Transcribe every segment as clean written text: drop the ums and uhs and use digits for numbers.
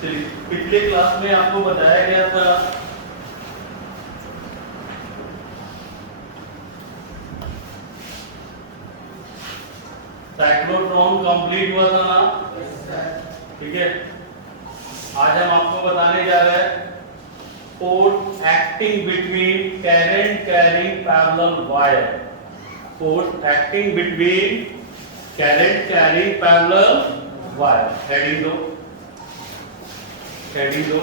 पिछले क्लास में आपको बताया गया था साइक्लोट्रॉन कंप्लीट हुआ था ना, ठीक है। आज हम आपको बताने जा रहे हैं force acting between current carrying parallel wire. Force acting between current carrying parallel wire. Heading दो, हेडिंग दो।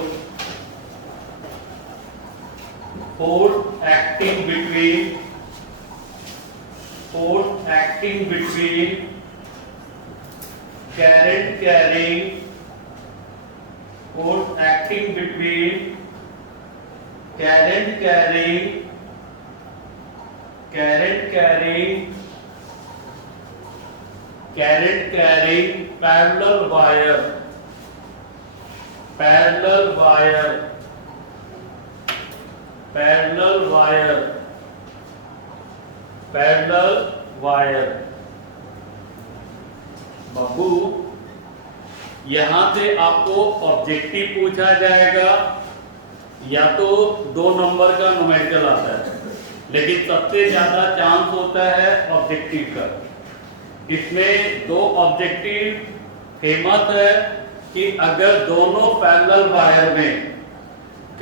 Force acting between current carrying force acting between current carrying parallel wire बाबू, यहां से आपको ऑब्जेक्टिव पूछा जाएगा या तो 2 नंबर का न्यूमेरिकल आता है, लेकिन सबसे ज्यादा चांस होता है ऑब्जेक्टिव का। इसमें 2 ऑब्जेक्टिव फेमस है कि अगर दोनों पैरेलल वायर में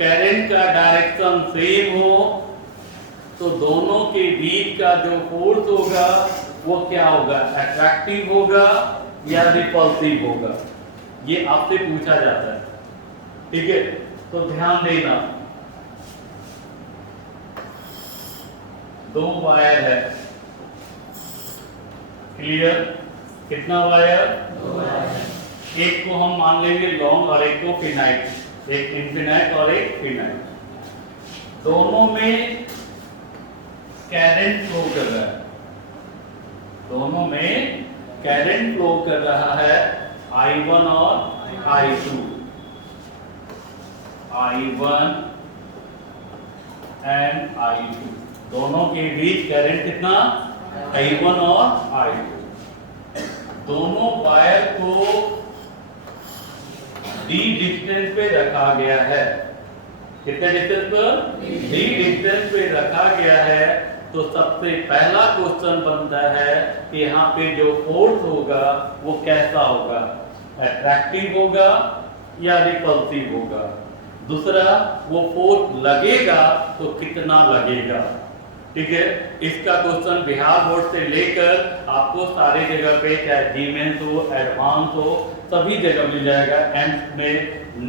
करंट का डायरेक्शन सेम हो तो दोनों के बीच का जो फोर्स होगा वो क्या होगा, अट्रैक्टिव होगा या रिपल्सिव होगा, ये आपसे पूछा जाता है, ठीक है। तो ध्यान देना, 2 वायर है, क्लियर। कितना वायर? 2 वायर। एक को हम मान लेंगे लॉन्ग और एक को फिनाइट, एक इनफिनाइट और एक फिनाइट। दोनों में करंट फ्लो कर रहा है, दोनों में करंट फ्लो कर रहा है, I1 और I2, I1 एंड I2। दोनों के बीच करंट कितना? I1 और I2। दोनों वायर को d डिस्टेंस पे रखा गया है। कितने डिस्टेंस पर? d डिस्टेंस पे रखा गया है। तो सबसे पहला क्वेश्चन बनता है कि यहाँ पे जो फोर्स होगा वो कैसा होगा, अट्रैक्टिव होगा या रिपल्सिव होगा। दूसरा, वो फोर्स लगेगा तो कितना लगेगा, ठीक है। इसका क्वेश्चन बिहार बोर्ड से लेकर आपको सारी जगह पे, चाहे जीमेंस हो, एडवांस हो, सभी जगह मिल जाएगा। एम्स में,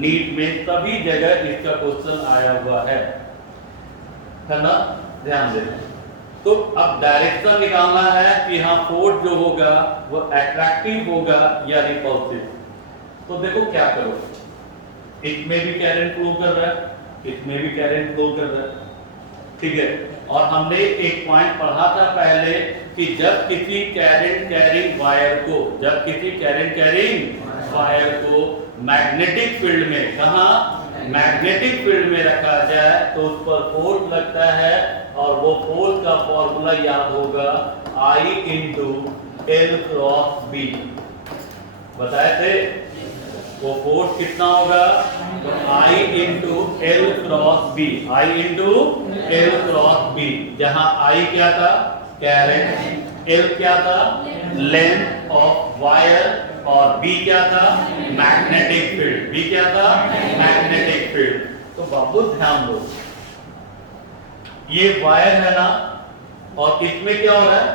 नीट में, सभी जगह इसका क्वेश्चन आया हुआ है ना, ध्यान देना। तो अब डायरेक्शन निकालना है कि हाँ फोर्स जो होगा वो अट्रैक्टिव होगा या रिपल्सिव। तो देखो क्या करो, इसमें भी करंट फ्लो कर रहा है, इसमें भी करंट फ्लो कर रहा है, ठीक है। और हमने एक पॉइंट पढ़ा था पहले कि जब किसी करंट कैरिंग वायर को मैग्नेटिक फील्ड में, कहा मैग्नेटिक फील्ड में रखा जाए तो उस पर फोर्स लगता है, और वो फोर्स का फॉर्मूला याद होगा I into L cross B। बताए थे वो फोर्स कितना होगा, तो I into L cross B, I into L cross B, जहां I क्या था, करंट, L क्या था, लेंथ ऑफ वायर, और B क्या था, मैग्नेटिक फील्ड। B क्या था, मैग्नेटिक फील्ड। तो बाबू ध्यान दो, ये वायर है ना, और इसमें क्या हो रहा है,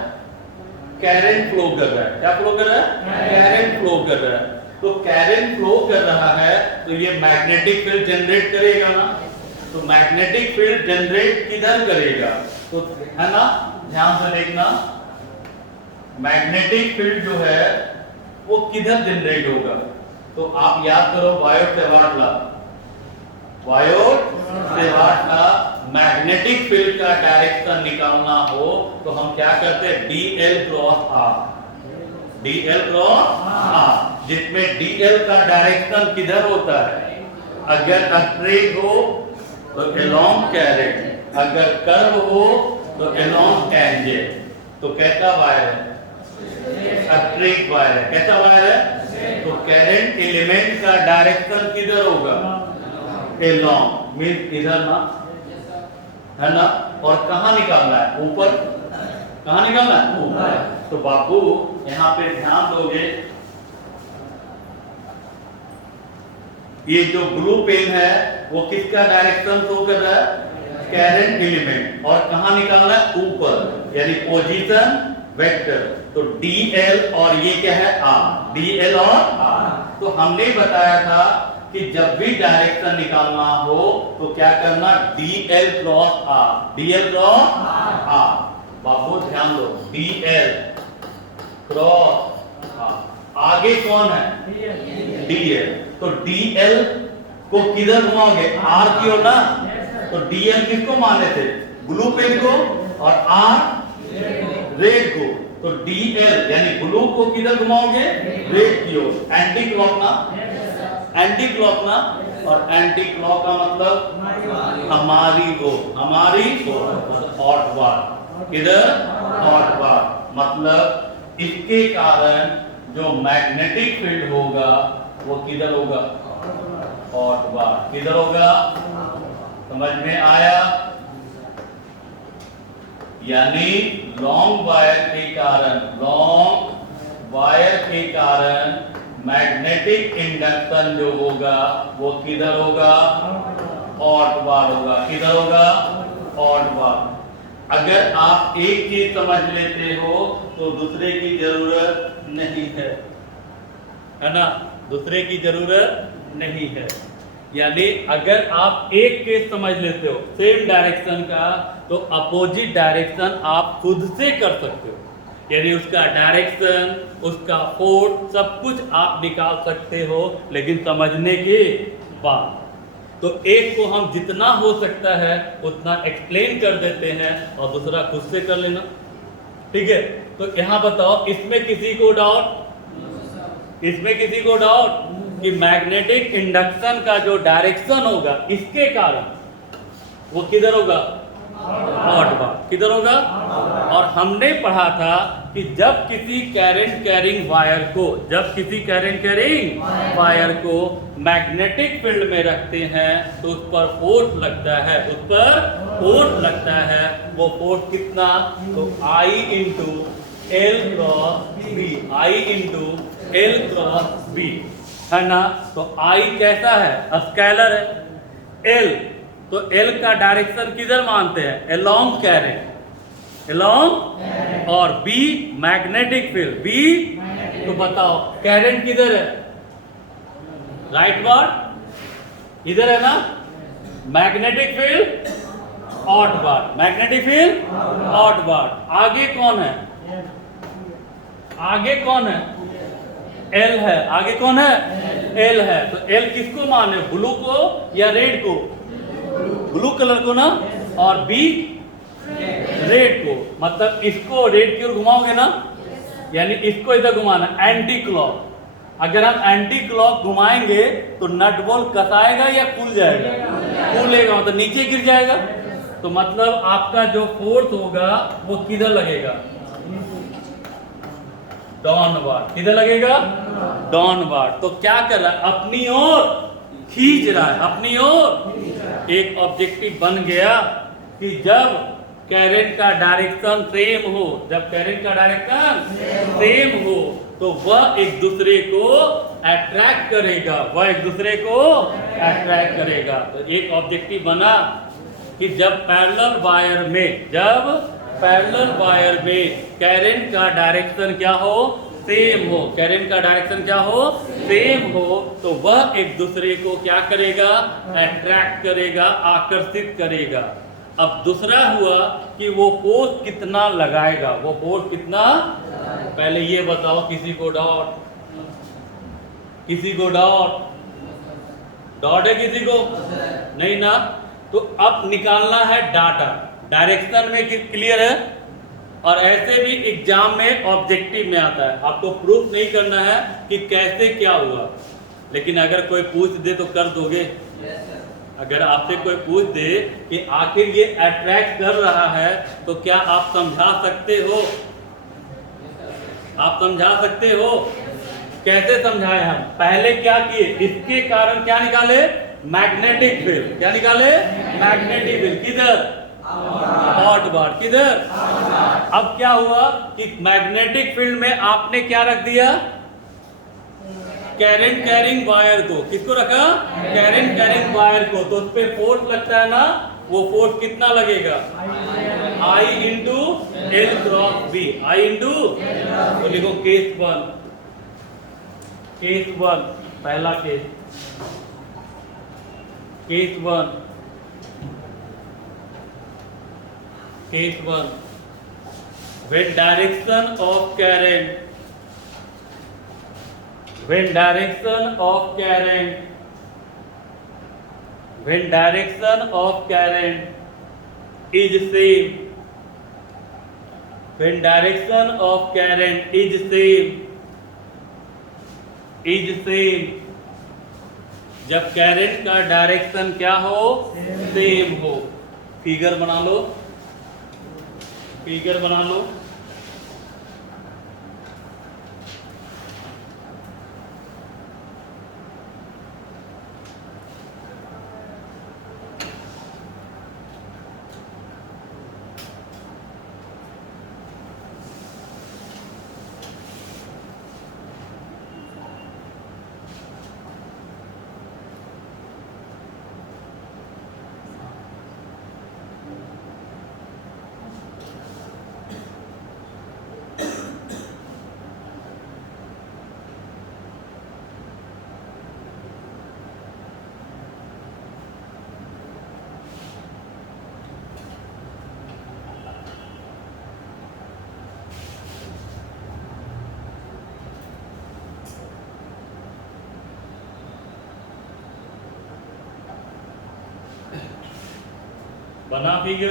करंट फ्लो कर रहा है। क्या फ्लो कर रहा है, करंट फ्लो कर रहा है। तो करंट फ्लो कर रहा है तो ये मैग्नेटिक फील्ड जनरेट करेगा ना, तो मैग्नेटिक फील्ड जनरेट किधर करेगा, तो है ना, ध्यान से देखना, मैग्नेटिक फील्ड जो है वो किधर जनरेट होगा। तो आप याद करो वायोट-सेवार्ट लॉ, मैग्नेटिक फील्ड का डायरेक्शन निकालना हो तो हम क्या करते हैं, DL cross R, DL cross R, जिसमें DL का डायरेक्शन किधर होता है, अगर स्ट्रेट हो तो अलोंग कैरेट, अगर कर्व हो तो अलोंग टेंजेंट। तो कैसा वायर है, स्ट्रेट वायर है। कैसा वायर है, तो करंट एलिमेंट का डायरेक्शन किधर होगा? एलॉन्ग, मींस इधर ना, है ना। और कहाँ निकालना है? ऊपर। कहाँ निकालना है? ऊपर। तो बाबू यहाँ पे ध्यान दोगे, ये जो ब्लू पेन है वो किसका डायरेक्शन शो कर रहा है? Current element. और कहाँ निकालना है? ऊपर, यानी पोजीशन वेक्टर। तो डीएल और ये क्या है? आर। डीएल और आर। तो हमने बताया था कि जब भी डायरेक्शन निकालना हो तो क्या करना? DL cross R. DL cross R. बाबू ध्यान दो, डीएल क्रॉस आर। आगे कौन है? डीएल। तो डीएल को किधर घुमाओगे? आर की ओर ना। तो डीएल किसको माने थे? ब्लू पेन को। और आर रेड को। तो डीएल यानी ब्लू को किधर घुमाओगे? रेड की ओर। एंटी क्लॉक ना, एंटी क्लॉक ना। और एंटी क्लॉक का मतलब हमारी ओर, हमारी ओर, हॉटवार। किधर? हॉटवार। मतलब इसके कारण जो मैग्नेटिक फील्ड होगा वो किधर होगा? हॉटवार। किधर होगा? समझ में आया? यानी लॉन्ग वायर के कारण, लॉन्ग वायर के कारण मैग्नेटिक इंडक्शन जो होगा वो किधर होगा? हॉटवार होगा। किधर होगा? हॉटवार। अगर आप एक चीज समझ लेते हो तो दूसरे की जरूरत नहीं है ना। दूसरे की जरूरत नहीं है। यानी अगर आप एक केस समझ लेते हो सेम डायरेक्शन का, तो अपोजिट डायरेक्शन आप खुद से कर सकते हो। यानी उसका डायरेक्शन, उसका फोर्स, सब कुछ आप निकाल सकते हो, लेकिन समझने के बाद। तो एक को हम जितना हो सकता है उतना एक्सप्लेन कर देते हैं और दूसरा खुद से कर लेना। ठीक है? तो यहां बताओ, इसमें किसी को डाउट? इसमें किसी को डाउट कि मैग्नेटिक इंडक्शन का जो डायरेक्शन होगा इसके कारण वो किधर होगा? हॉटवार। किधर होगा? और हमने पढ़ा था कि जब किसी करंट कैरिंग वायर को, जब किसी करंट कैरिंग वायर को मैग्नेटिक फील्ड में रखते हैं तो उस पर फोर्स लगता है, उस पर फोर्स लगता है। वो फोर्स कितना? तो I into L cross B, I into L cross B, है ना। तो I कैसा है? स्केलर है। L, तो L का डायरेक्शन किधर मानते हैं? Along carrying, along. और B मैग्नेटिक फील्ड, B। तो बताओ करंट किधर है? राइट वार्ड, इधर है ना। Magnetic field outward, magnetic field outward. आगे कौन है? आगे कौन है? L है। आगे कौन है? L है। तो L किसको माने? ब्लू को या रेड को? ब्लू कलर को ना। और B रेड को। मतलब इसको रेड की ओर घुमाओगे ना, यानी इसको इधर घुमाना, एंटी क्लॉक। अगर हम एंटी क्लॉक घुमाएंगे तो नट बोल्ट कसाएगा या खुल जाएगा? खुलेगा, मतलब नीचे गिर जाएगा। तो मतलब आपका जो फोर्स होगा वो किधर लगेगा? डाउनवार्ड। किधर लगेगा? डाउनवार्ड। तो क्या कर रहा है? अपनी ओर खींच रहा है, अपनी ओर। एक ऑब्जेक्टिव बन गया कि जब करंट का डायरेक्शन सेम हो, जब करंट का डायरेक्शन सेम हो तो वह एक दूसरे को अट्रैक्ट करेगा, वह एक दूसरे को अट्रैक्ट करेगा। तो एक ऑब्जेक्टिव बना कि जब पैरेलल वायर में, जब पैरेलल वायर में करंट का डायरेक्शन क्या हो? सेम हो। करंट का डायरेक्शन क्या हो? सेम हो। तो वह एक दूसरे को क्या करेगा? अट्रैक्ट करेगा, आकर्षित करेगा। अब दूसरा हुआ कि वो फोर्स कितना लगाएगा, वो फोर्स कितना। पहले ये बताओ, किसी को डाउट? किसी को डाउट? डाउट है किसी को? नहीं ना। तो अब निकालना है डाटा। डायरेक्शन में क्लियर है? और ऐसे भी एग्जाम में ऑब्जेक्टिव में आता है, आपको प्रूफ नहीं करना है कि कैसे क्या हुआ, लेकिन अगर कोई पूछ दे तो कर दोगे? अगर आपसे कोई पूछ दे कि आखिर ये अट्रैक्ट कर रहा है तो क्या आप समझा सकते हो? आप समझा सकते हो? कैसे समझाए हम? पहले क्या किए, इसके कारण क्या निकाले, मैग्नेटिक फील्ड। क्या निकाले, मैग्नेटिक फील्ड। किधर, आउटवर्ड। किधर, अब क्या हुआ कि मैग्नेटिक फील्ड में आपने क्या रख दिया, करंट कैरिंग वायर को। किसको रखा, करंट कैरिंग वायर को। तो उस पर फोर्स लगता है ना, वो फोर्स कितना लगेगा, I into L cross B. I into, तो लिखो केस वन। केस वन, पहला case, case one, case one, when direction of current, when direction of current, when direction of current is same, when direction of current is same, is same, जब current का direction क्या हो, same हो। Figure बना लो, figure बना लो। बना figure.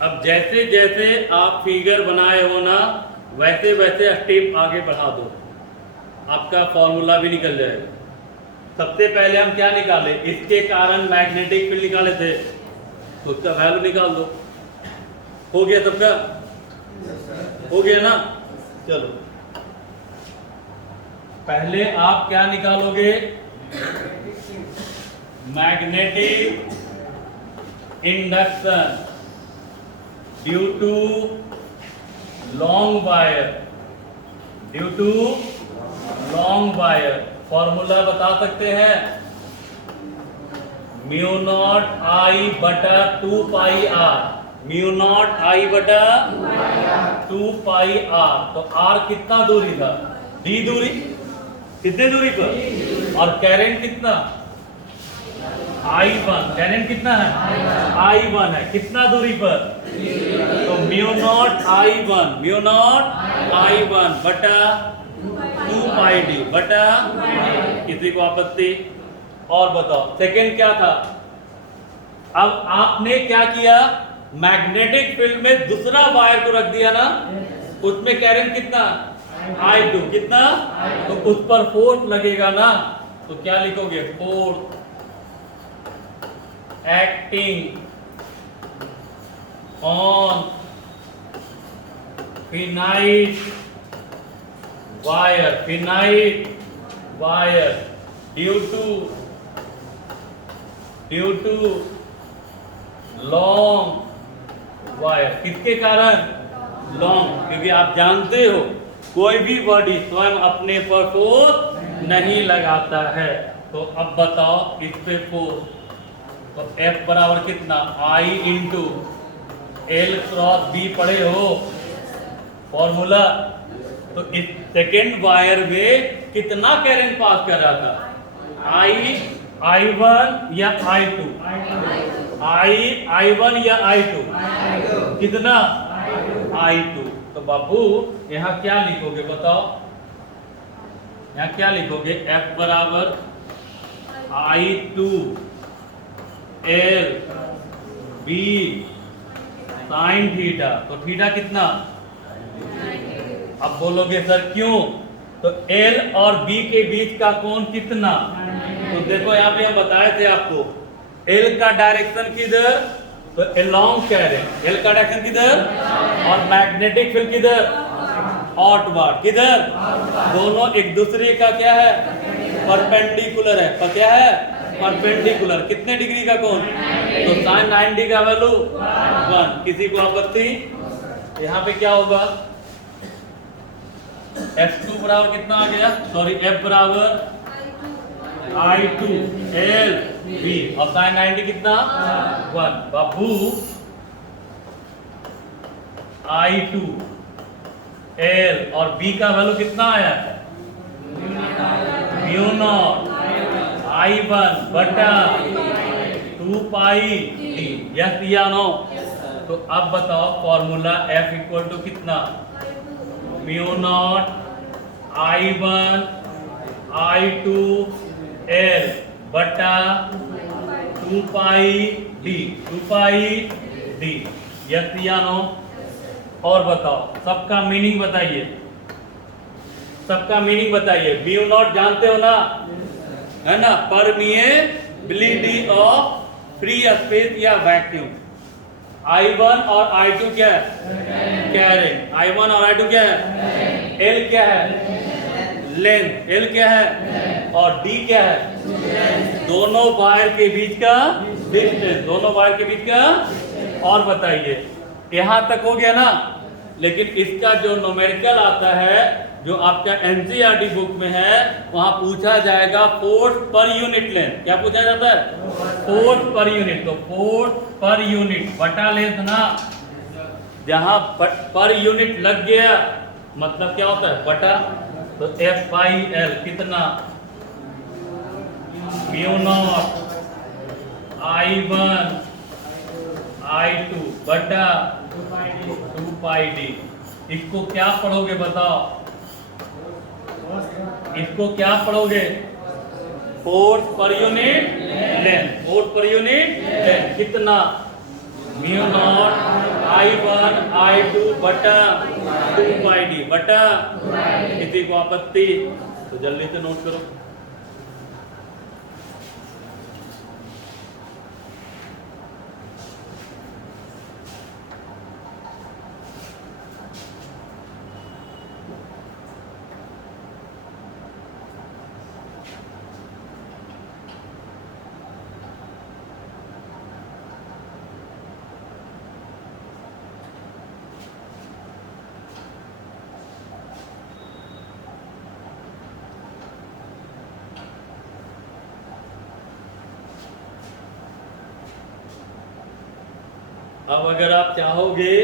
अब जैसे जैसे आप फिगर बनाए हो ना, वैसे वैसे स्टेप आगे बढ़ा दो, आपका फॉर्मूला भी निकल जाएगा। सबसे पहले हम क्या निकाले, इसके कारण मैग्नेटिक फील्ड निकाले थे, तो उसका वैल्यू निकाल दो। हो गया सबका, हो गया ना। चलो पहले आप क्या निकालोगे, magnetic induction due to long wire, due to long wire. Formula बता सकते हैं, म्यू नॉट आई बटा 2 pi R, mu naught I बटा 2 पाई आर। तो आर कितना दूरी था, डी दूरी, कितने दूरी पर, और करंट कितना, I1, करंट कितना है, I1 है, कितना दूरी पर, तो mu naught I1, mu naught I1 बटा 2 पाई डी बटा, किसी को आपत्ति? और बताओ सेकंड क्या था। अब आपने क्या किया, मैग्नेटिक फील्ड में दूसरा वायर को रख दिया ना, उसमें करंट कितना, I2, कितना, तो उस पर फोर्स लगेगा ना, तो क्या लिखोगे, force acting on finite wire, finite wire due to long wire. किसके कारण, लॉन्ग, क्योंकि आप जानते हो कोई भी बॉडी स्वयं अपने पर फोर्स नहीं लगाता है। तो अब बताओ इस पे फोर्स, तो F बराबर कितना, I into L cross B पढ़े हो फॉर्मूला। तो इस सेकेंड वायर में कितना करंट पास कर रहा था, I1 या I2, I1 या I2, कितना, I2। तो बाबू यहाँ क्या लिखोगे बताओ, यहाँ क्या लिखोगे, F बराबर I2 L B sine theta. तो थीटा कितना, अब बोलोगे सर क्यों, तो L और B के बीच का कोण कितना, तो देखो यहाँ पे हम बताए थे आपको एल का डायरेक्शन किधर, तो अलोंग कैरिंग, एल का डायरेक्शन किधर और मैग्नेटिक फील्ड किधर, आउटवर्ड किधर, दोनों एक दूसरे का क्या है, परपेंडिकुलर है। पर क्या है, परपेंडिकुलर। कितने डिग्री का कोण, तो sin 90 का वैल्यू 1। किसी को आपत्ति, यहाँ पे क्या होगा, F2 बराबर कितना आ गया, सॉरी F बराबर I2 L B और sin 90 कितना 1। बाबू I2 L और B का वैल्यू कितना आया, म्यू नॉट I1 बटा 2 पाई D। यस या नो, तो अब बताओ फॉर्मूला F इक्वल टू कितना, mu naught I1 I2 L बटा 2 पाई D, 2 पाई D। यस या नो, और बताओ सबका मीनिंग बताइए, सबका मीनिंग बताइए। म्यू नॉट जानते हो ना, है ना, परमिएबिलिटी ऑफ फ्री स्पेस या वैक्यूम। I1 और I2 क्या है, कैरिंग। I1 और I2 क्या है, L क्या है, लेंथ, L क्या है, और D क्या है, दोनों वायर के बीच का डिस्टेंस, दोनों वायर के बीच का। और बताइए, यहां तक हो गया ना, लेकिन इसका जो न्यूमेरिकल आता है, जो आपका एनसीईआरटी बुक में है, वहां पूछा जाएगा फोर्स पर यूनिट लेंथ। क्या पूछा जाता है, फोर्स पर यूनिट। तो फोर्स पर यूनिट बटा लेंथ ना, जहां पर यूनिट लग गया मतलब क्या होता है, बटा। तो F बाई L कितना, म्यू नॉट I1 I2 बटा 2 पाई D। इसको क्या पढ़ोगे बताओ, इसको क्या पढ़ोगे, force per unit length, force per unit length कितना, म्यू नॉट I1 I2 बटा 2 पाई D बटा। किसी को आपत्ति, तो जल्दी से नोट करो। अब अगर आप चाहोगे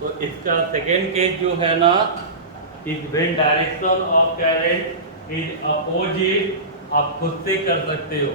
तो इसका सेकेंड केस जो है ना, इस when direction of current is opposite, आप खुद से कर सकते हो।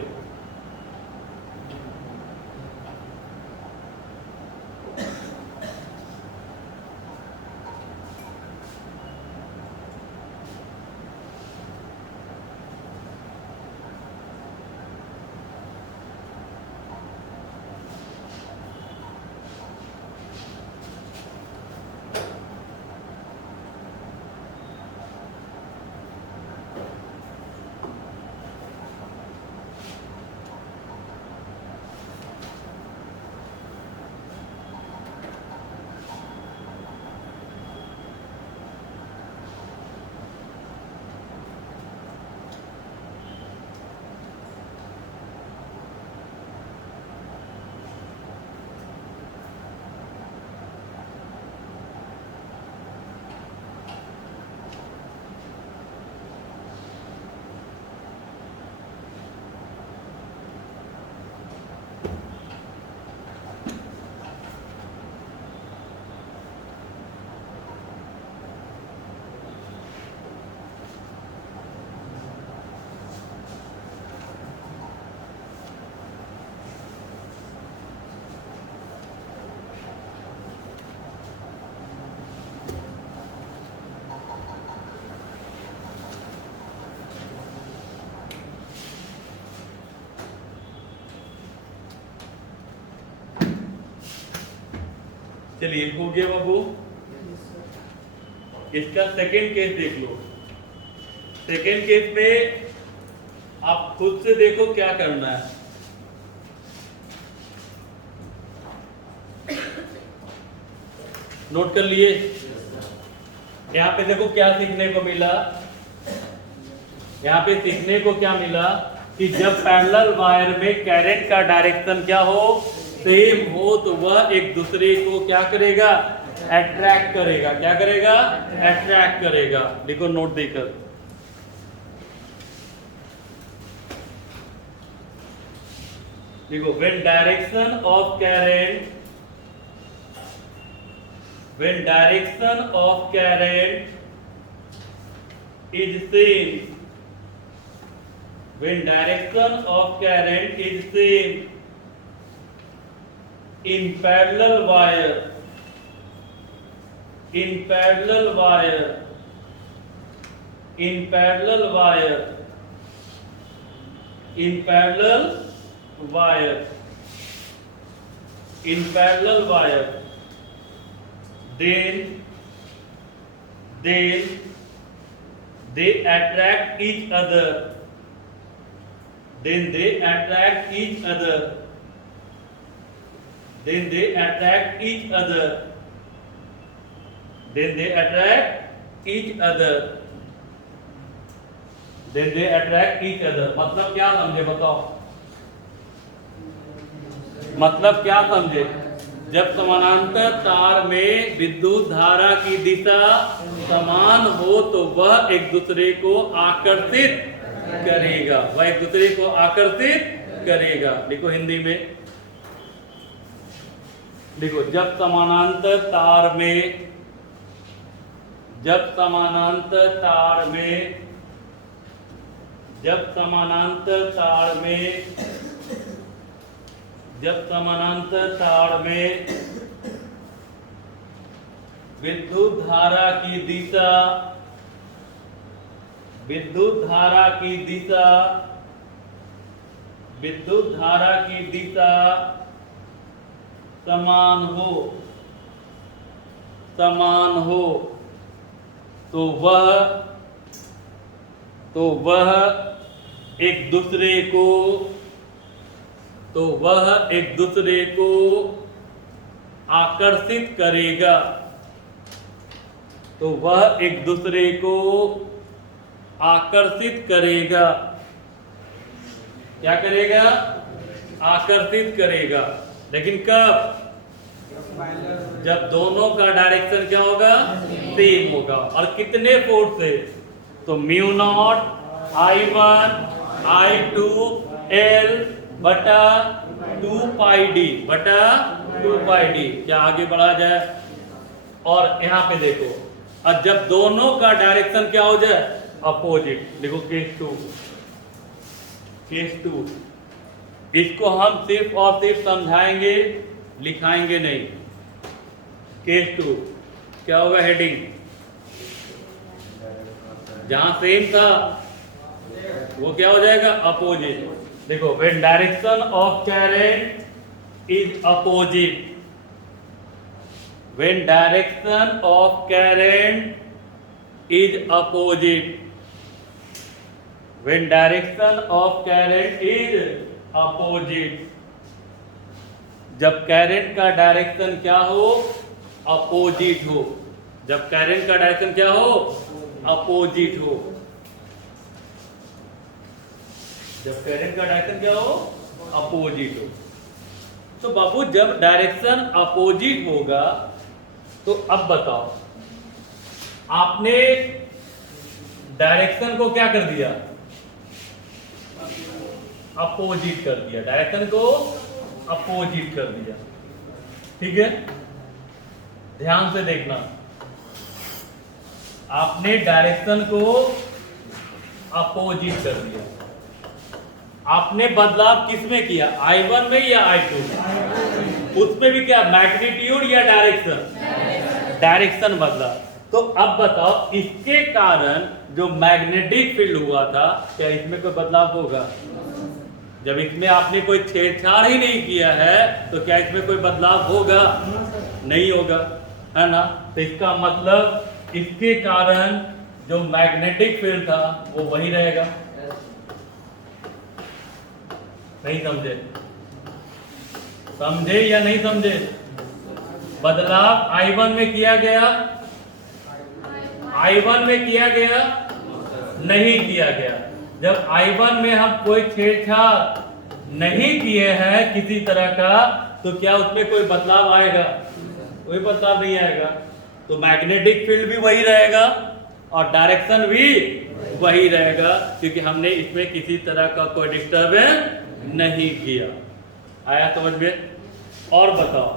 चलिए हो गया बाबू। इसका सेकेंड केस देख लो। सेकेंड केस में आप खुद से देखो क्या करना है। नोट कर लिए? यहाँ पे देखो क्या सीखने को मिला। यहाँ पे सीखने को क्या मिला कि जब पैरेलल वायर में करंट का डायरेक्शन क्या हो, सेम हो, तो वह एक दूसरे को क्या करेगा, अट्रैक्ट करेगा। क्या करेगा? अट्रैक्ट करेगा। देखो नोट देकर, देखो when direction of current is same, when direction of current is same in parallel wire, then they attract each other. Then they attract each other. Then they attract each other. Then they attract each other. Then they attract each other. मतलब क्या समझे बताओ? मतलब क्या समझे? जब समानांतर तार में विद्युत धारा की दिशा समान हो तो वह एक दूसरे को आकर्षित करेगा। वह एक दूसरे को आकर्षित करेगा। देखो हिंदी में, देखो जब समानांतर तार में विद्युत धारा की दिशा समान हो तो वह एक दूसरे को आकर्षित करेगा। क्या करेगा? आकर्षित करेगा। लेकिन कब? जब दोनों का डायरेक्शन क्या होगा? सेम होगा। और कितने फोर्स से? तो mu naught I1 I2 L बटा 2 पाई डी क्या आगे बढ़ा जाए? और यहाँ पे देखो, और जब दोनों का डायरेक्शन क्या हो जाए? अपोजिट। देखो केस टू, इसको हम सिर्फ और सिर्फ समझाएंगे, लिखाएंगे नहीं। केस 2 क्या होगा? हेडिंग जहां सेम था वो क्या हो जाएगा? अपोजिट। देखो when direction of current is opposite, when direction of current is opposite, when direction of current is opposite, जब करंट का डायरेक्शन क्या हो? अपोजिट हो। जब करंट का डायरेक्शन क्या हो? अपोजिट हो। जब करंट का डायरेक्शन क्या हो? अपोजिट हो। तो बाबू जब डायरेक्शन अपोजिट होगा तो अब बताओ, आपने डायरेक्शन को क्या कर दिया? अपोजिट कर दिया। डायरेक्शन को अपोजिट कर दिया। ठीक है, ध्यान से देखना, आपने डायरेक्शन को अपोजिट कर दिया। आपने बदलाव किस में किया? I1 में या I2? उसमें भी क्या? मैग्नीट्यूड या डायरेक्शन? डायरेक्शन बदला। तो अब बताओ, इसके कारण जो मैग्नेटिक फील्ड हुआ था, क्या इसमें कोई बदलाव होगा? जब इसमें आपने कोई छेड़छाड़ ही नहीं किया है तो क्या इसमें कोई बदलाव होगा? नहीं होगा, है ना? तो इसका मतलब इसके कारण जो मैग्नेटिक फील्ड था वो वही रहेगा। नहीं समझे? समझे या नहीं समझे? बदलाव I1 में किया गया, I1 में किया गया, नहीं किया गया। जब I1 में हम कोई छेड़छाड़ नहीं किए हैं किसी तरह का, तो क्या उसमें कोई बदलाव आएगा? कोई बदलाव नहीं आएगा। तो मैग्नेटिक फील्ड भी वही रहेगा और डायरेक्शन भी वही रहेगा, क्योंकि हमने इसमें किसी तरह का कोई डिस्टर्बेंस नहीं किया। आया समझ में? और बताओ,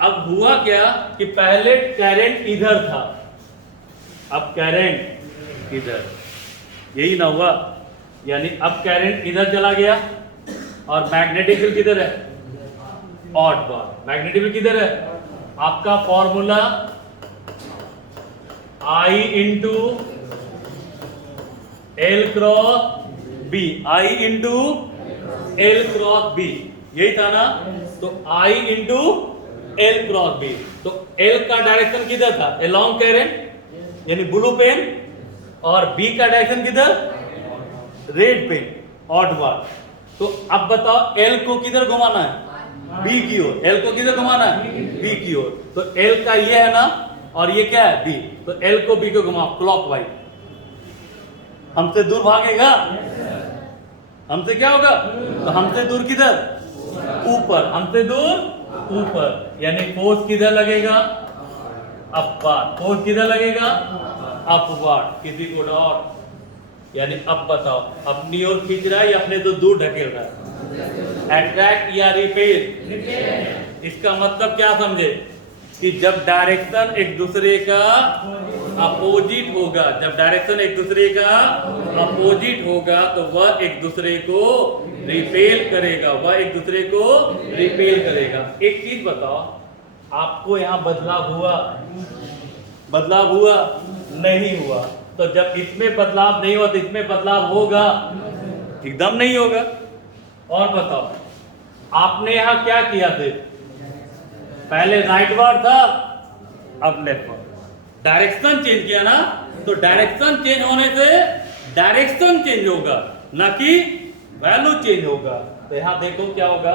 अब हुआ क्या कि पहले करंट इधर था, अब करंट इधर, यही ना हुआ? यानी अब करंट इधर चला गया और मैग्नेटिक फील्ड किधर है? ऑड बार। मैग्नेटिक फील्ड किधर है? आपका formula I into L cross B, I into L cross B, यही था ना? तो I into L cross B, तो एल का डायरेक्शन किधर था? अलोंग करंट यानी ब्लू पेन, और बी का डायरेक्शन किधर? Red pen, odd bar. तो अब बताओ एल को किधर घुमाना है? बी की ओर। एल को किधर घुमाना है? बी की ओर। तो एल का ये है ना, और ये क्या है? बी। तो एल को बी को घुमाओ क्लॉकवाइज। हमसे दूर भागेगा? हमसे क्या होगा? तो हमसे दूर किधर? ऊपर। हमसे दूर ऊपर, यानी फोर्स किधर लगेगा? अपवार्ड। फोर्स किधर लगेगा? अपवार्ड। किसी को डाउट? यानी अब बताओ, अपनी ओर खींच रहा है या अपने तो दूर ढकेल रहा है? अट्रैक्ट या रिपेल? इसका मतलब क्या समझे? कि जब डायरेक्शन एक दूसरे का अपोजिट होगा, जब डायरेक्शन एक दूसरे का अपोजिट होगा, तो वह एक दूसरे को रिपेल करेगा, वह एक दूसरे को रिपेल करेगा। एक चीज बताओ, आपको यहाँ बदलाव हुआ? बदलाव हुआ? नहीं हुआ। तो जब इसमें बदलाव नहीं हुआ तो इसमें बदलाव होगा? एकदम नहीं होगा। और बताओ, आपने यहां क्या किया थे? पहले राइट वार्ड था, अब लेफ्ट वार्ड। डायरेक्शन चेंज किया ना, तो डायरेक्शन चेंज होने से डायरेक्शन चेंज होगा, ना कि वैल्यू चेंज होगा। तो यहां देखो क्या होगा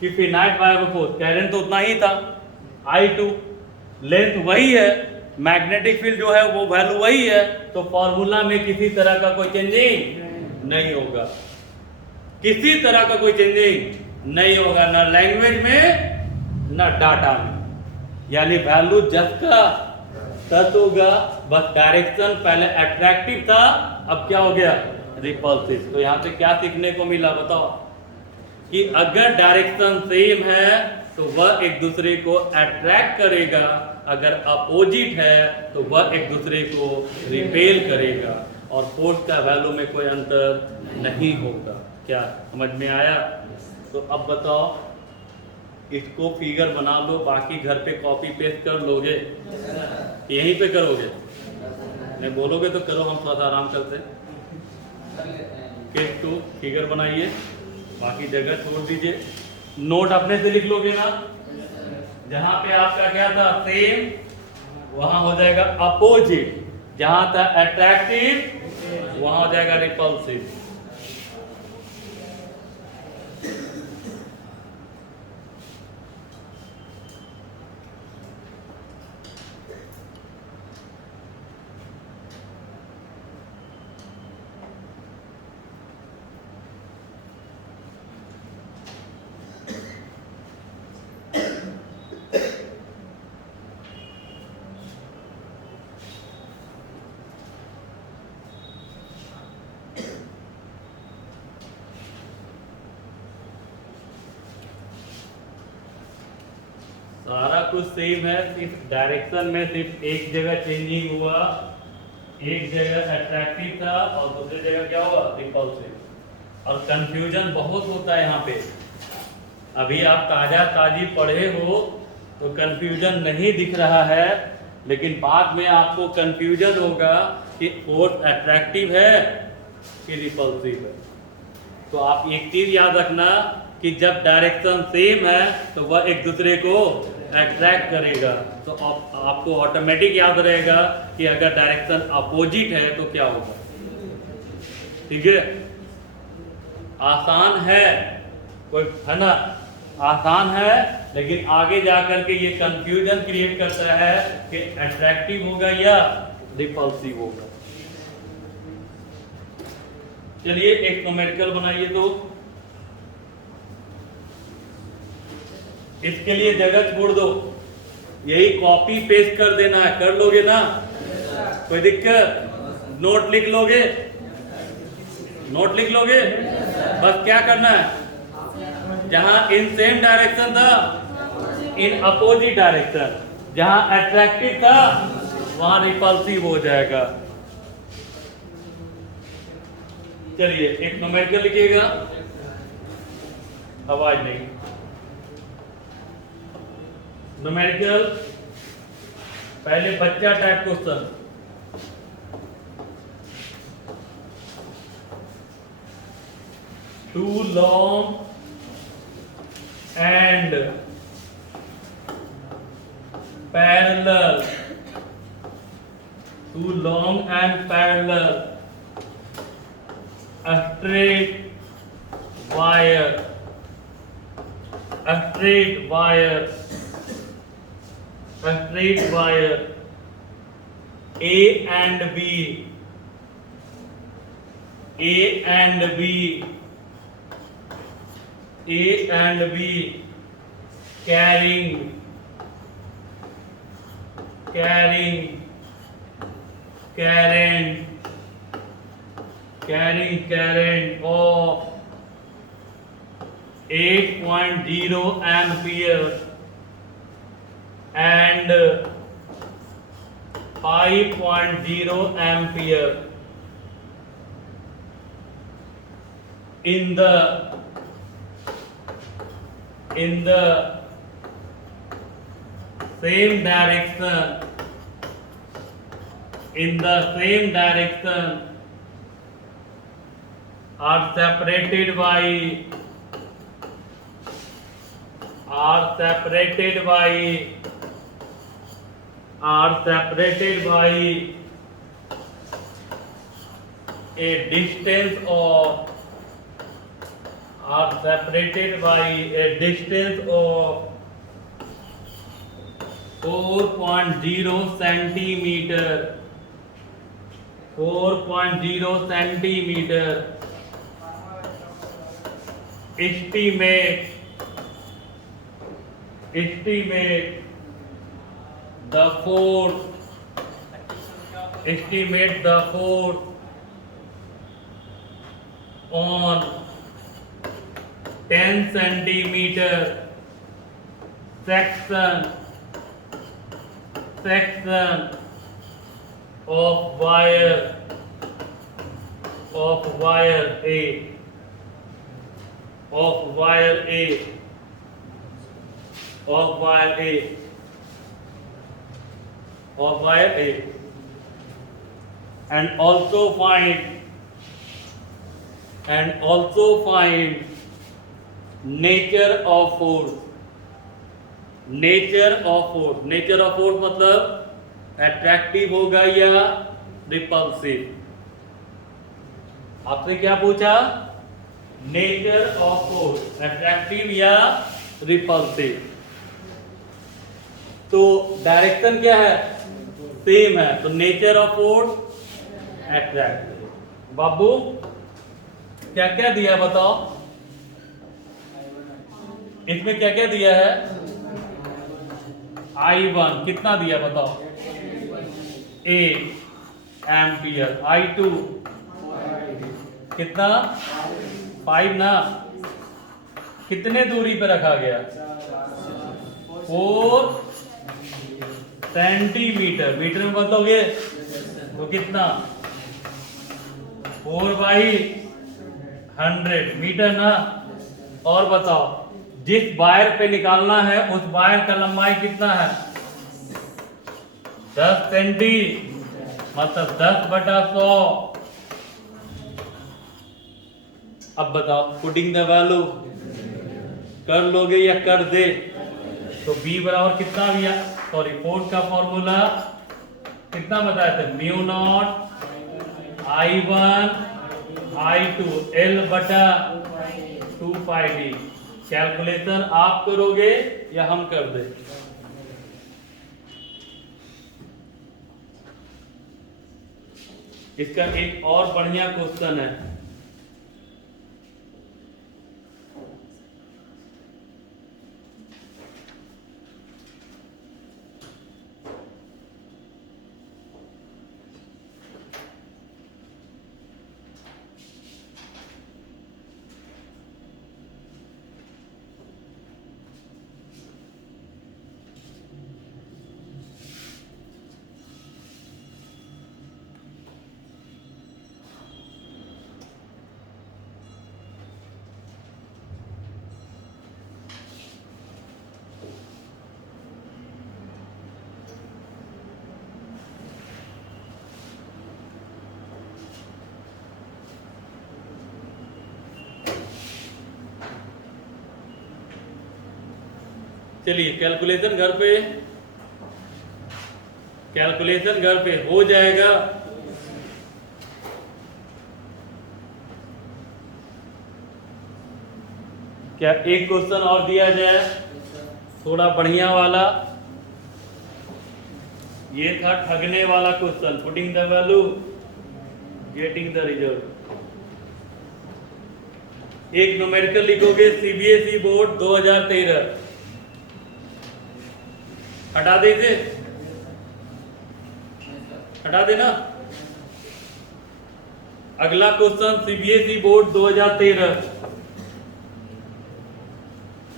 कि फिनाइट वायर फोर्स, करंट तो उतना ही था I2, लेंथ वही है, मैग्नेटिक फील्ड जो है वो वैल्यू वही है, तो फॉर्मूला में किसी तरह का कोई चेंजिंग नहीं होगा, किसी तरह का कोई चेंजिंग नहीं होगा, ना लैंग्वेज में ना डाटा में। यानी वैल्यू जस्ट का तक होगा, बस डायरेक्शन पहले अट्रैक्टिव था, अब क्या हो गया? रिपल्सिव। तो यहां से क्या सीखने को मिला बताओ? कि अगर डायरेक्शन सेम है तो वह एक दूसरे को अट्रैक्ट करेगा, अगर अपोजिट है तो वह एक दूसरे को रिपेल करेगा, और फोर्स का वैल्यू में कोई अंतर नहीं होगा। क्या समझ में आया? तो अब बताओ, इसको फिगर बना लो, बाकी घर पे कॉपी पेस्ट कर लोगे? यहीं पे करोगे? नहीं बोलोगे तो करो, हम थोड़ा आराम करते। केस 2 फिगर बनाइए, बाकी जगह छोड़ दीजिए। नोट अपने से लिख लोगे ना? जहां पे आपका क्या था सेम, वहां हो जाएगा अपोजिट, जहां था अट्रैक्टिव वहां हो जाएगा रिपल्सिव। सारा कुछ सेम है, सिर्फ डायरेक्शन में सिर्फ एक जगह चेंजिंग हुआ, एक जगह अट्रैक्टिव था और दूसरी जगह क्या हुआ? रिपल्सिव। और कंफ्यूजन बहुत होता है यहाँ पे। अभी आप ताजी पढ़े हो तो कंफ्यूजन नहीं दिख रहा है, लेकिन बाद में आपको कंफ्यूजन होगा कि फोर्स अट्रैक्टिव है कि रिपल्सिव है। तो आप एक चीज याद रखना कि जब डायरेक्शन सेम है तो वह एक दूसरे को अट्रैक्ट करेगा, तो आपको ऑटोमेटिक याद रहेगा कि अगर डायरेक्शन अपोजिट है तो क्या होगा। ठीक है? आसान है, कोई है ना, आसान है, लेकिन आगे जाकर के ये कंफ्यूजन क्रिएट करता है कि अट्रैक्टिव होगा या रिपल्सिव होगा। चलिए एक न्यूमेरिकल बनाइए तो इसके लिए जगह छोड़ दो, यही कॉपी पेस्ट कर देना है, कर लोगे ना? कोई दिक्कत? नोट लिख लोगे? नोट लिख लोगे? बस क्या करना है, जहां इन सेम डायरेक्शन था इन अपोजिट डायरेक्शन, जहां अट्रैक्टिव था वहां रिपल्सिव हो जाएगा। चलिए एक न्यूमेरिकल लिखिएगा, आवाज नहीं। न्यूमेरिकल पहले बच्चा type question, two long and parallel, two long and parallel a straight wire, a straight wire, a straight wire, A and B, A and B, A and B, carrying current of 8.0 ampere and 5.0 ampere in the same direction are separated by a distance of 4.0 centimeter, 4.0 centimeter. Estimate the force on 10 centimeter section of wire A, and also find nature of force मतलब attractive होगा या repulsive. आपसे क्या पूछा? Nature of force, attractive या repulsive. तो direction क्या है? सेम है, तो नेचर ऑफ फोर्स अट्रैक्टिव। बाबू क्या क्या दिया बताओ, इसमें क्या क्या दिया है? I1 कितना दिया बताओ? 8 एम्पियर। I2 कितना? 5 ना। कितने दूरी पे रखा गया? 4 सेंटीमीटर। मीटर में बदलोगे तो कितना? 4/100 मीटर ना। और बताओ जिस वायर पे निकालना है उस वायर का लंबाई कितना है? 10 सेंटी, मतलब 10/100। अब बताओ पुटिंग द वैल्यू कर लोगे या कर दे? तो B बराबर कितना दिया? सॉरी फोर्स का फॉर्मूला कितना बताया था? Mu naught I1 I2 L बटा 2 पाई डी। कैलकुलेशन आप करोगे या हम कर दे? इसका एक और बढ़िया क्वेश्चन है। चलिए कैलकुलेशन घर पे हो जाएगा। क्या एक क्वेश्चन और दिया जाए थोड़ा बढ़िया वाला? ये था ठगने वाला question, putting the value getting the result. एक न्यूमेरिकल लिखोगे सीबीएसई बोर्ड 2013, हटा दे इसे, हटा देना। अगला क्वेश्चन सीबीएसई बोर्ड 2013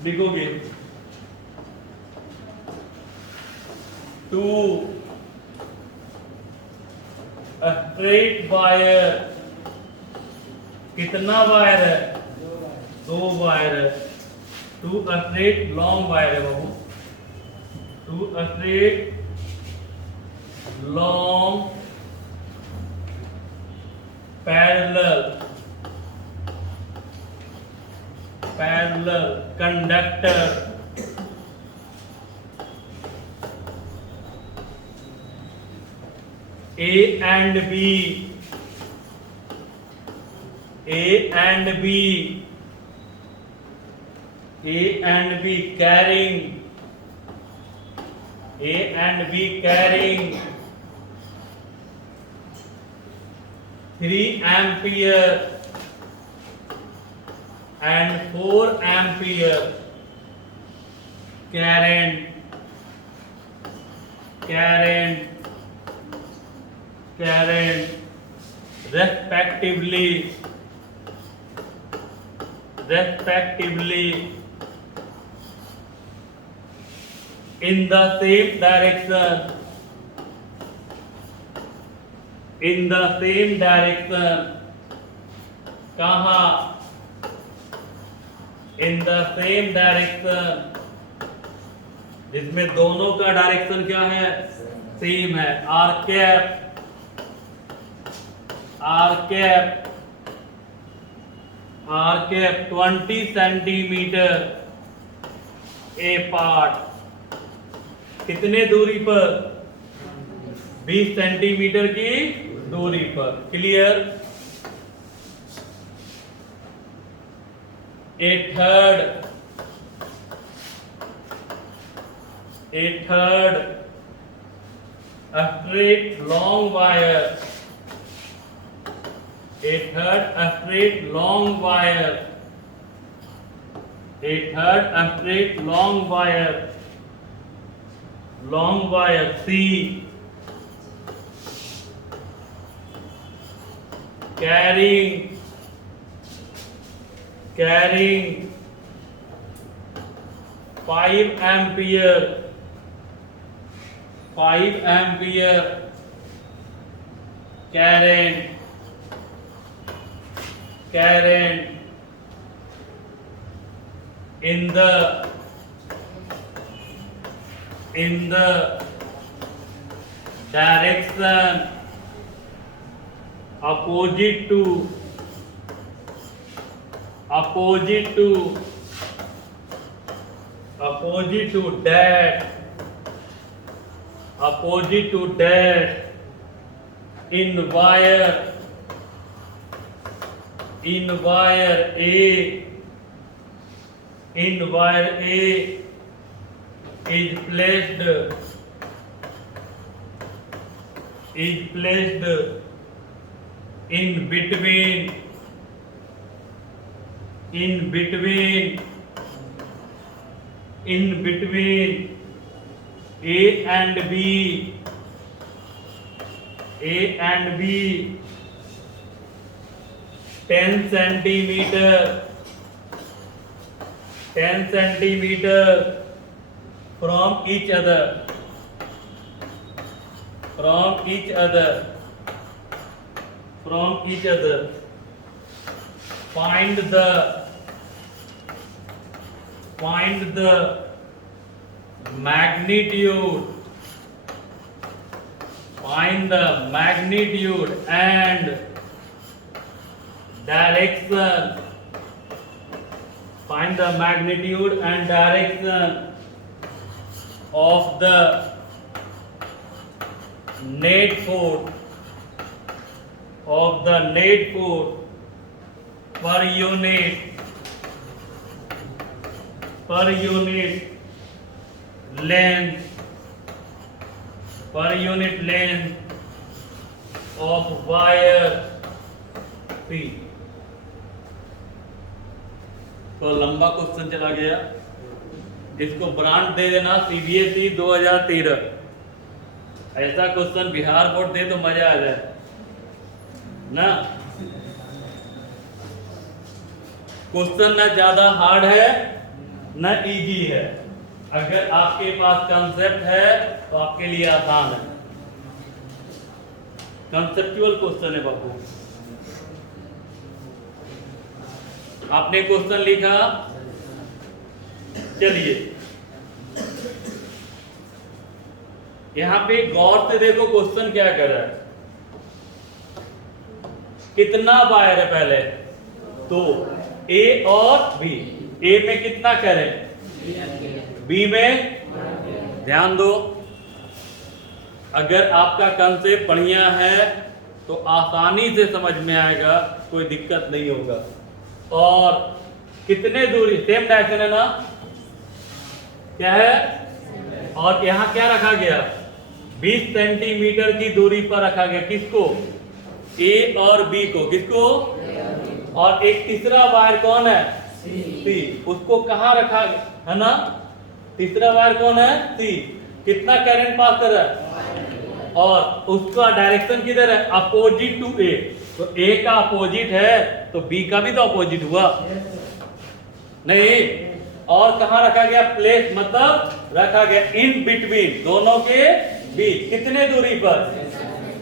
लिखोगे। 2 a straight wire, कितना वायर है? 2 वायर है। 2 a straight long वायर है बाबू। 2 a straight long parallel conductor A and B carrying 3 ampere and 4 ampere current respectively in the same direction, कहाँ? in the same direction, जिसमें दोनों का direction क्या है? सेम है। r cap 20 centimetre apart. कितने दूरी पर? 20 सेंटीमीटर की दूरी पर। Clear? A third a straight long wire, long wire C carrying 5 ampere current in the direction opposite to that in wire in wire A is placed in between A and B 10 centimeter from each other. Find the magnitude and direction. Find the magnitude and direction of the net force per unit length of wire P. तो लंबा question चला गया, इसको brand दे देना CBSE 2013। ऐसा question Bihar board दे तो मजा आ जाए ना। क्वेश्चन ना ज्यादा हार्ड है ना इजी है। अगर आपके पास कंसेप्ट है तो आपके लिए आसान है। कंसेप्चुअल क्वेश्चन है बाबू। आपने क्वेश्चन लिखा, चलिए यहां पे गौर से देखो क्वेश्चन क्या कर रहा है। कितना वायर है पहले? 2, A और B। A में कितना करें, B में ध्यान दो। अगर आपका कंसेप्ट बढ़िया है तो आसानी से समझ में आएगा, कोई दिक्कत नहीं होगा। और कितने दूरी, सेम डायरेक्शन है ना, क्या है? और यहां क्या रखा गया? 20 सेंटीमीटर की दूरी पर रखा गया। किसको? A और B को। किसको? और एक तीसरा वायर कौन है? C। उसको कहां रखा है ना? तीसरा वायर कौन है? C। कितना करंट पास कर रहा है? और उसका डायरेक्शन किधर है? Opposite to A। तो A का अपोजिट है तो B का भी तो अपोजिट हुआ नहीं। और कहां रखा गया? प्लेस मतलब रखा गया इन बिटवीन, दोनों के बीच। कितने दूरी पर?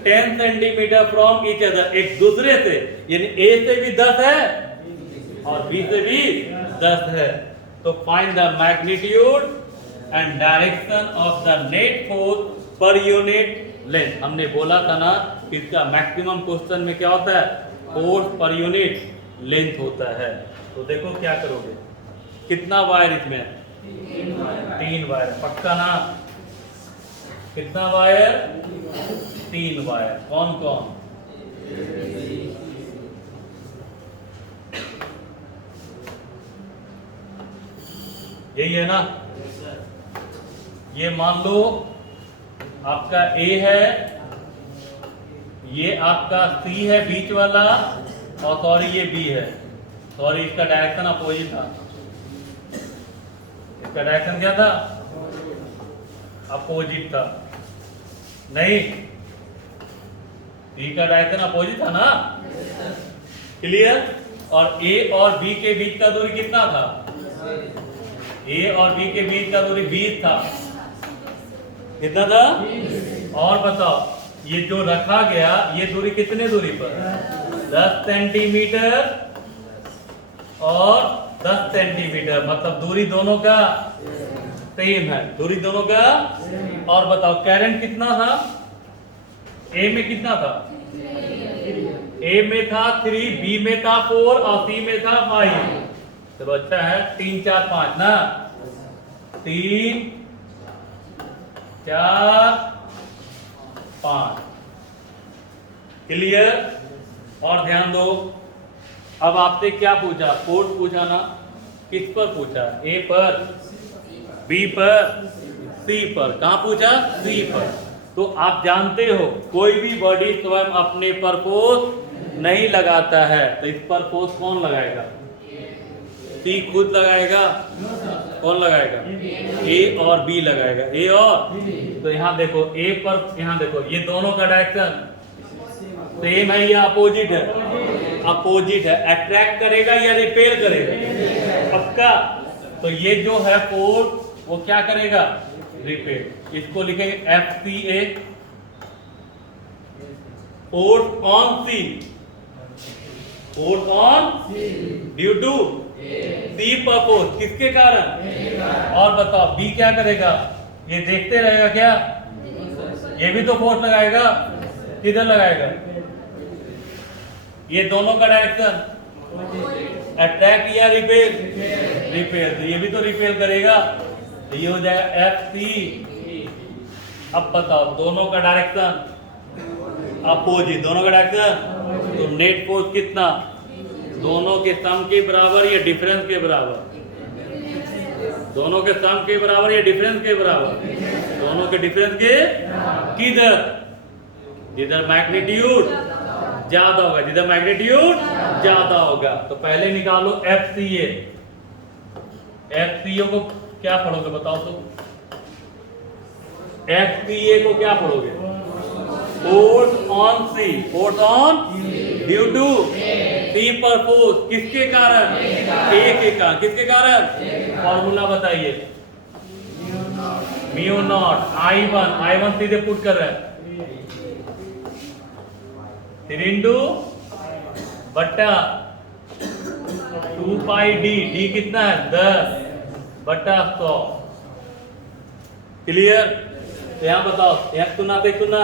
10 सेंटीमीटर फ्रॉम ईच अदर, एक दूसरे से। यानी A से भी 10 है और B से भी 10 है। तो find the magnitude and direction of the net force per unit length. हमने बोला था ना कि इसका मैक्सिमम क्वेश्चन में क्या होता है? फोर्स पर यूनिट लेंथ होता है। तो देखो क्या करोगे। कितना वायर इसमें? 3 वायर। पक्का ना? कितना वायर? 3 वायर। कौन कौन? यही है ना? ये मान लो आपका A है, ये आपका C है बीच वाला, और सॉरी ये B है। सॉरी इसका डायरेक्शन अपोजिट था। इसका डायरेक्शन क्या था? अपोजिट था नहीं, B का डायरेक्शन अपोजिट था ना। क्लियर? और A और B के बीच का दूरी कितना था? A और B के बीच का दूरी 20 था। कितना था? और बताओ ये जो रखा गया, ये दूरी कितने दूरी पर? 10 सेंटीमीटर और 10 सेंटीमीटर, मतलब दूरी दोनों का सेम है। दूरी दोनों का। और बताओ करंट कितना था? A में कितना था? A में था 3, B में था 4 और C में था 5। चलो अच्छा है। 3 4 5 ना, 3 4 5। क्लियर? और ध्यान दो अब आपसे क्या पूछा, फोर्स पूछा ना, किस पर पूछा, ए पर, बी पर, सी पर, कहाँ पूछा, सी पर। तो आप जानते हो कोई भी बॉडी स्वयं अपने पर फोर्स नहीं लगाता है, तो इस पर फोर्स कौन लगाएगा, सी खुद लगाएगा, कौन लगाएगा, ए और बी लगाएगा, ए और, तो यहाँ देखो ए पर, यहाँ देखो ये दोनों का डायरेक्शन सेम है या अपोजिट है, अपोजिट है, अट्रैक्ट करेगा या रिपेल करेगा, पक्का। तो ये जो है फोर्स वो क्या करेगा, रिपेल। इसको लिखेंगे FCA, force on C, force on due to C पर फोर्स, किसके कारण, और बताओ बी क्या करेगा, ये देखते रहेगा क्या, ये भी तो फोर्स लगाएगा, किधर लगाएगा, ये दोनों का डायरेक्शन अट्रैक्ट या रिपेल, रिपेल, तो ये भी तो रिपेल करेगा, तो ये हो जाएगा FC। अब बताओ दोनों का डायरेक्शन अपोजिट, दोनों का डायरेक्शन, तो नेट फोर्स कितना, दोनों के सम के बराबर या डिफरेंस के बराबर, दोनों के सम के बराबर या डिफरेंस के बराबर, दोनों के डिफरेंस के, किधर, जिधर मैग्नीट्यूड ज्यादा होगा, जिधर मैग्नीट्यूड ज्यादा होगा। तो पहले निकालो FCA, FCA को क्या पढ़ोगे बताओ तो, FCA को क्या पढ़ोगे, force on C, force on due to C पर फोर्स, किसके कारण, ए के कारण, किसके कारण, फॉर्मूला बताइए, म्यू नॉट I1 सीधे पुट कर रहा है, 3 इंटू बट्टा 2 पाई डी कितना है 10 बट्टा 100, क्लियर। तो यहाँ बताओ, यहाँ सुना पे सुना,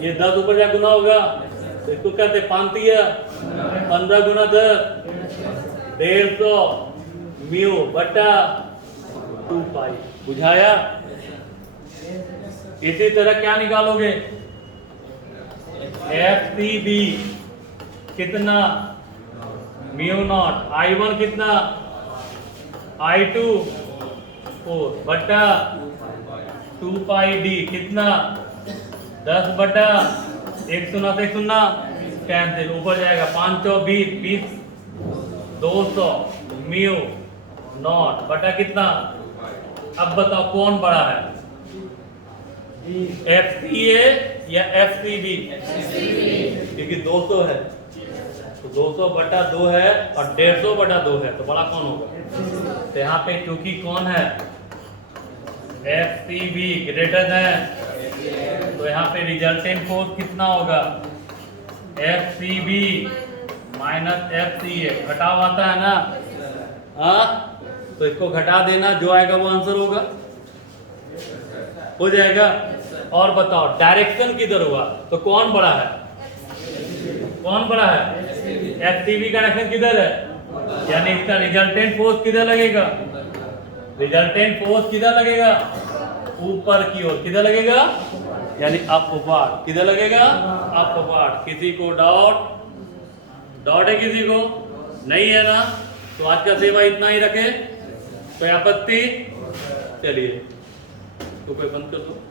ये 10 ऊपर जा गुना होगा, तो इसको कहते 15 गुना 10, 150 म्यू बट्टा 2 पाई, बुझाया। इसी तरह क्या निकालोगे, FCB कितना, म्यू नॉट, I1 कितना, I2 4 बट्टा 2 पाई डी कितना 10 बट्टा 1 सुना से 1 सुना कैंसिल, ऊपर जाएगा 5 चौ 20 200 म्यू नॉट बटा कितना। अब बताओ कौन बड़ा है, FCA या FCB, क्योंकि 200 है तो 200 बटा 2 है और 150 बटा 2 है, तो बड़ा कौन होगा। तो यहाँ पे क्योंकि कौन है, FCB ग्रेटर है, तो यहाँ पे रिजल्टेंट फोर्स कितना होगा, FCB माइनस FCA, घटाव आता है ना, हाँ, तो इसको घटा देना, जो आएगा वो आंसर होगा, हो जाएगा। और बताओ डायरेक्शन किधर हुआ, तो कौन बड़ा है, कौन बड़ा है, FCB का डायरेक्शन किधर है, यानी इसका रिजल्टेंट फोर्स किधर लगेगा, रिजल्टेंट फोर्स किधर लगेगा, ऊपर की ओर, किधर लगेगा, यानी अपवर्ड, किधर लगेगा, अपवर्ड। किसी को डाउट है, किसी को नहीं है ना, तो आज का सेवा इतना ही रखे, कोई आपत्ति, चलिए तो कोई बंद कर दो।